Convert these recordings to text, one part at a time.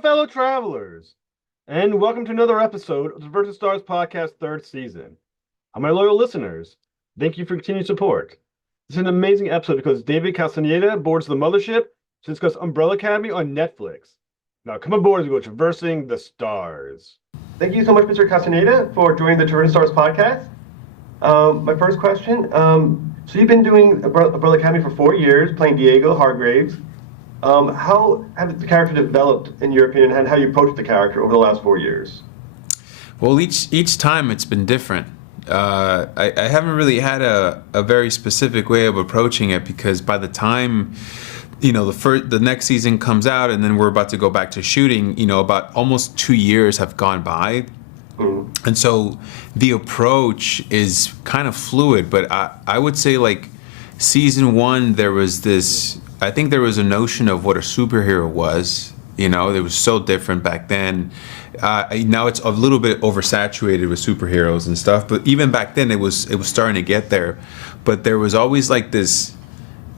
Hello, fellow travelers, and welcome to another episode of the Versus Stars podcast third season. My loyal listeners, thank you for continued support. This is an amazing episode because David Castañeda boards the mothership to discuss Umbrella Academy on Netflix. Now, come aboard as we go traversing the stars. Thank you so much, Mr. Castañeda, for joining the Versus Stars podcast. My first question, so you've been doing Umbrella Academy for 4 years, playing Diego Hargraves. How have the character developed, in your opinion, and how you approached the character over the last 4 years? Well, each time it's been different. I haven't really had a very specific way of approaching it because by the time, the next season comes out and then we're about to go back to shooting, about almost 2 years have gone by. Mm. And so the approach is kind of fluid, but I would say like season 1, I think there was a notion of what a superhero was. It was so different back then. Now it's a little bit oversaturated with superheroes and stuff. But even back then, it was starting to get there. But there was always like this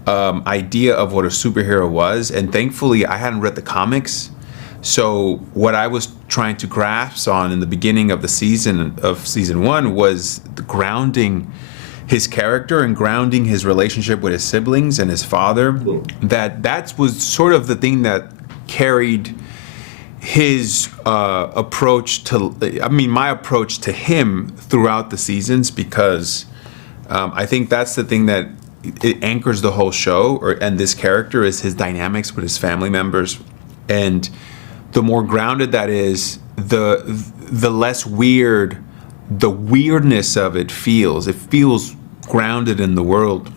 idea of what a superhero was. And thankfully, I hadn't read the comics. So what I was trying to grasp on in the beginning of season 1 was the grounding his character and grounding his relationship with his siblings and his father. That was sort of the thing that carried his approach to, my approach to him throughout the seasons, because I think that's the thing that it anchors the whole show, and this character is his dynamics with his family members. And the more grounded that is, the less weird the weirdness of it feels. It feels grounded in the world.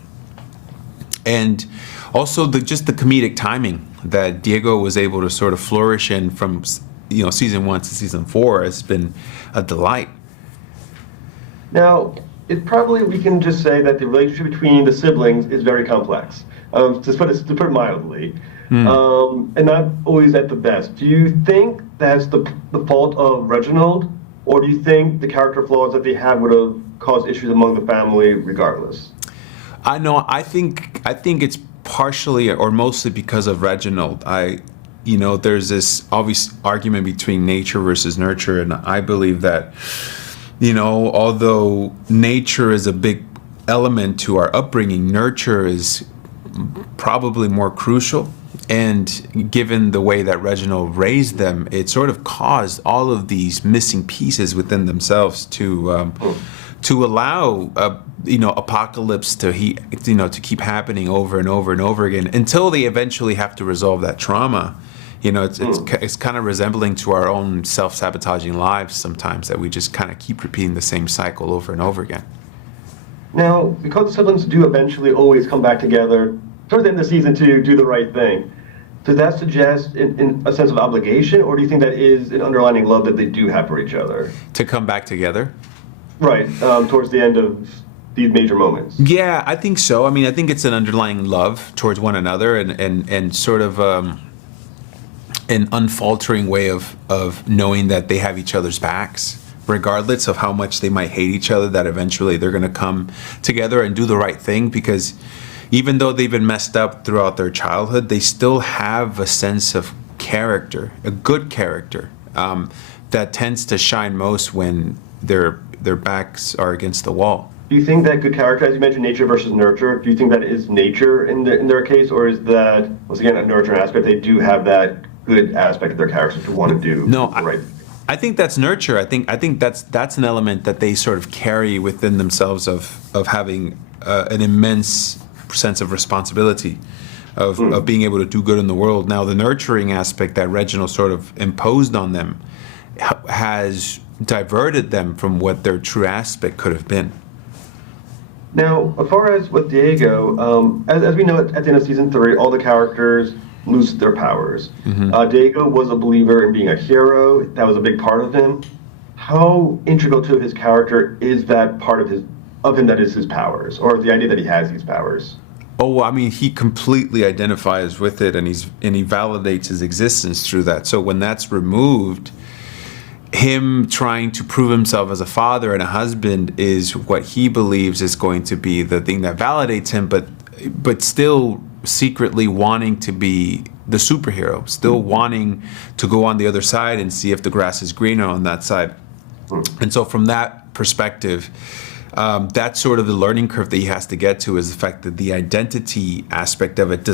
And also just the comedic timing that Diego was able to sort of flourish in from season 1 to season 4 has been a delight. Now, we can just say that the relationship between the siblings is very complex, to put it mildly, and not always at the best. Do you think that's the fault of Reginald, or do you think the character flaws that they have would have caused issues among the family regardless? I think it's partially or mostly because of Reginald. There's this obvious argument between nature versus nurture, and I believe that, although nature is a big element to our upbringing, nurture is probably more crucial. And given the way that Reginald raised them, it sort of caused all of these missing pieces within themselves to allow apocalypse to keep happening over and over and over again until they eventually have to resolve that trauma. It's kind of resembling to our own self-sabotaging lives sometimes, that we just kind of keep repeating the same cycle over and over again. Now, because the siblings do eventually always come back together towards the end of the season to do the right thing, does that suggest in a sense of obligation, or do you think that is an underlying love that they do have for each other? To come back together? Right, towards the end of these major moments. Yeah, I think so. I think it's an underlying love towards one another, and sort of an unfaltering way of knowing that they have each other's backs, regardless of how much they might hate each other, that eventually they're going to come together and do the right thing, because even though they've been messed up throughout their childhood, they still have a sense of character, a good character, that tends to shine most when their backs are against the wall. Do you think that good character, as you mentioned, nature versus nurture, do you think that is nature in their case, or is that, once again, a nurture aspect? They do have that good aspect of their character to want to do the right thing. I think that's nurture. I think that's an element that they sort of carry within themselves of having an immense sense of responsibility, of being able to do good in the world. Now, the nurturing aspect that Reginald sort of imposed on them has diverted them from what their true aspect could have been. Now, as far as with Diego, as we know at the end of season 3, all the characters lose their powers. Mm-hmm. Diego was a believer in being a hero. That was a big part of him. How integral to his character is that part of him that is his powers, or the idea that he has these powers? Oh, he completely identifies with it, and he validates his existence through that. So when that's removed, him trying to prove himself as a father and a husband is what he believes is going to be the thing that validates him. But but still secretly wanting to be the superhero, still wanting to go on the other side and see if the grass is greener on that side. And so from that perspective, that's sort of the learning curve that he has to get to, is the fact that the identity aspect of it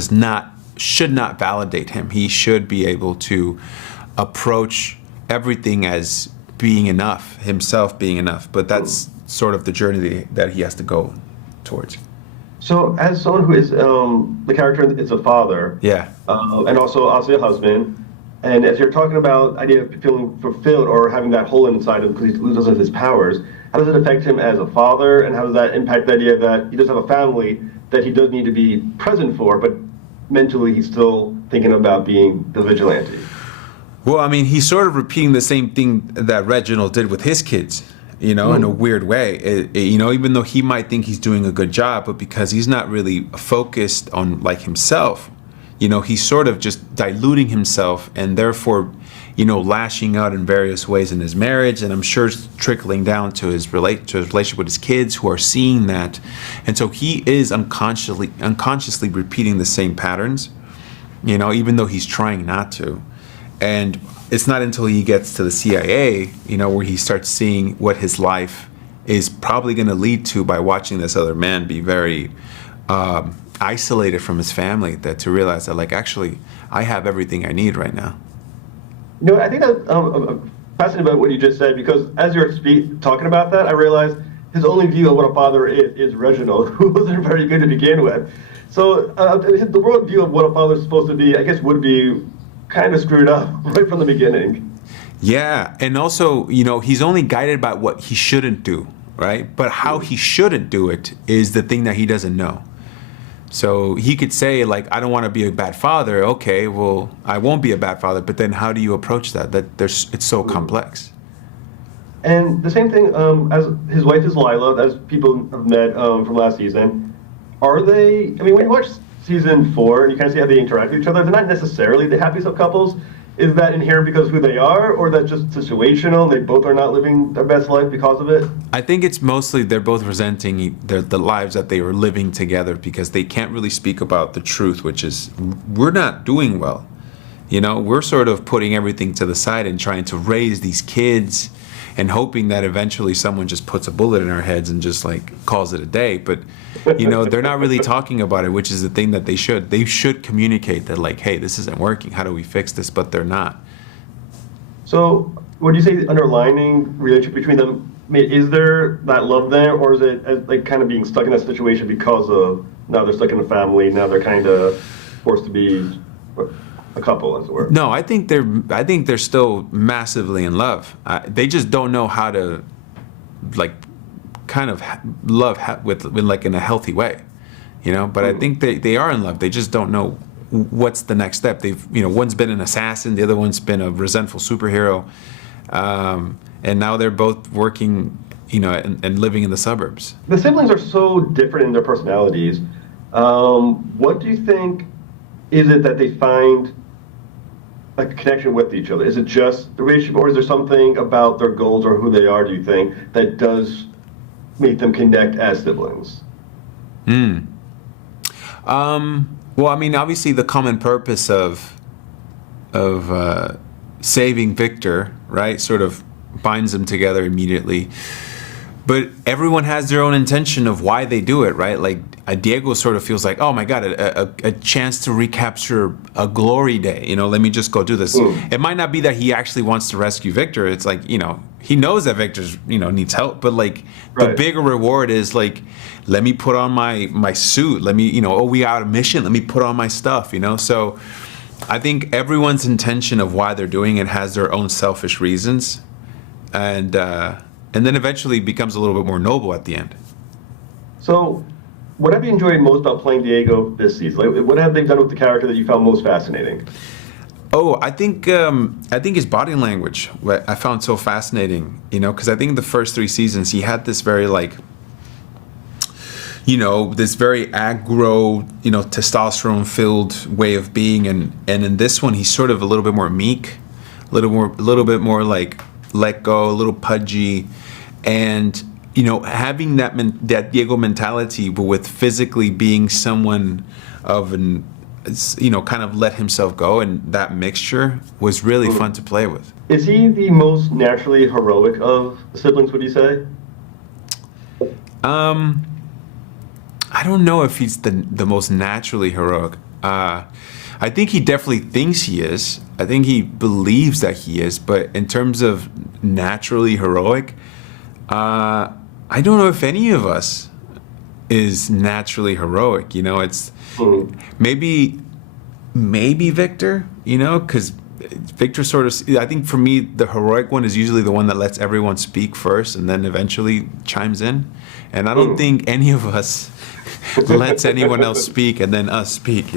should not validate him. He should be able to approach everything as being enough, himself being enough. But that's sort of the journey that he has to go towards. So, as someone who is the character is a father, and also obviously a husband, and as you're talking about the idea of feeling fulfilled or having that hole inside him because he loses his powers, how does it affect him as a father, and how does that impact the idea that he does have a family that he does need to be present for, but mentally he's still thinking about being the vigilante? Well, I mean, he's sort of repeating the same thing that Reginald did with his kids, in a weird way. Even though he might think he's doing a good job, but because he's not really focused on like himself, he's sort of just diluting himself, and therefore, lashing out in various ways in his marriage, and I'm sure it's trickling down to his relationship with his kids, who are seeing that, and so he is unconsciously repeating the same patterns, even though he's trying not to. And it's not until he gets to the CIA, where he starts seeing what his life is probably going to lead to by watching this other man be very isolated from his family, that to realize that, like, actually, I have everything I need right now. I think that's fascinating about what you just said, because as you're talking about that, I realized his only view of what a father is Reginald, who wasn't very good to begin with. So the worldview of what a father is supposed to be, I guess, would be kind of screwed up right from the beginning. Yeah, and also, he's only guided by what he shouldn't do, right? But how he shouldn't do it is the thing that he doesn't know. So he could say, like, I don't want to be a bad father. Okay, well, I won't be a bad father. But then how do you approach that? It's so complex. And the same thing, as his wife is Lila, as people have met from last season. Are they, when you watch season 4 and you kind of see how they interact with each other, they're not necessarily the happiest of couples. Is that inherent because of who they are, or that's just situational? They both are not living their best life because of it? I think it's mostly they're both resenting the lives that they were living together, because they can't really speak about the truth, which is, we're not doing well. We're sort of putting everything to the side and trying to raise these kids and hoping that eventually someone just puts a bullet in our heads and just like calls it a day. But, they're not really talking about it, which is the thing that they should. They should communicate that, like, hey, this isn't working. How do we fix this? But they're not. So would you say the underlining relationship between them, is there that love there, or is it like kind of being stuck in that situation because of now they're stuck in a family, now they're kind of forced to be a couple, as it were? No, I think they're still massively in love. They just don't know how to, like, kind of love with like in a healthy way, But I think they are in love. They just don't know what's the next step. They've, one's been an assassin, the other one's been a resentful superhero, and now they're both working, and living in the suburbs. The siblings are so different in their personalities. What do you think is it that they find a connection with each other? Is it just the relationship, or is there something about their goals or who they are, do you think, that does make them connect as siblings? Well, obviously the common purpose of saving Victor, right, sort of binds them together immediately. But everyone has their own intention of why they do it, right? Like, Diego sort of feels like, oh my God, a chance to recapture a glory day. Let me just go do this. It might not be that he actually wants to rescue Victor. It's like, he knows that Victor's, needs help. But like, the bigger reward is like, let me put on my suit. Let me, we out a mission. Let me put on my stuff, So I think everyone's intention of why they're doing it has their own selfish reasons. And then eventually becomes a little bit more noble at the end. So, what have you enjoyed most about playing Diego this season? Like, what have they done with the character that you found most fascinating? Oh, I think his body language, what I found so fascinating, because I think the first 3 seasons he had this very like, this very aggro, testosterone-filled way of being, and in this one he's sort of a little bit more meek, a little bit more like let go, a little pudgy, and having that Diego mentality, but with physically being someone of an, kind of let himself go, and that mixture was really fun to play with. Is he the most naturally heroic of the siblings, would you say? I don't know if he's the most naturally heroic. I think he definitely thinks he is. I think he believes that he is. But in terms of naturally heroic, I don't know if any of us is naturally heroic. It's maybe Victor. Because Victor sort of. I think for me, the heroic one is usually the one that lets everyone speak first and then eventually chimes in. And I don't think any of us lets anyone else speak and then us speak,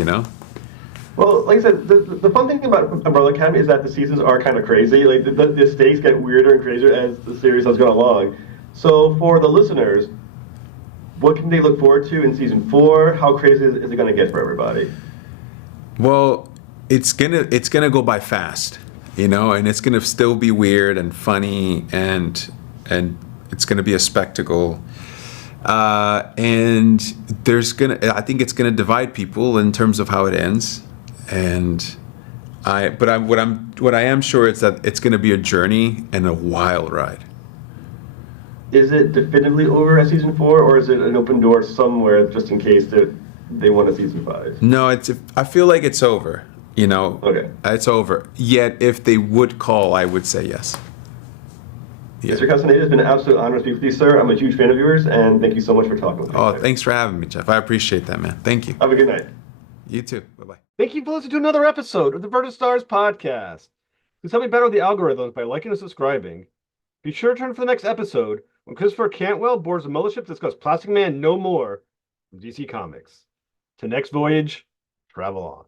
Well, like I said, the fun thing about Umbrella Academy is that the seasons are kind of crazy. Like the stakes get weirder and crazier as the series has gone along. So for the listeners, what can they look forward to in season 4? How crazy is it going to get for everybody? Well, it's gonna go by fast, and it's gonna still be weird and funny, and it's gonna be a spectacle. And I think it's gonna divide people in terms of how it ends. And what I am sure is that it's gonna be a journey and a wild ride. Is it definitively over at season 4, or is it an open door somewhere just in case that they want a season 5? No, I feel like it's over. Okay. It's over. Yet, if they would call, I would say yes. Yeah. Mr. Castañeda, it's been an absolute honor to speak with you, sir. I'm a huge fan of yours, and thank you so much for talking with me. Oh, thanks for having me, Jeff. I appreciate that, man. Thank you. Have a good night. You too. Bye-bye. Thank you for listening to another episode of the Versus Stars podcast. Please help me better with the algorithms by liking and subscribing. Be sure to turn for the next episode when Christopher Cantwell boards the mothership to discuss Plastic Man No More from DC Comics. To next voyage, travel on.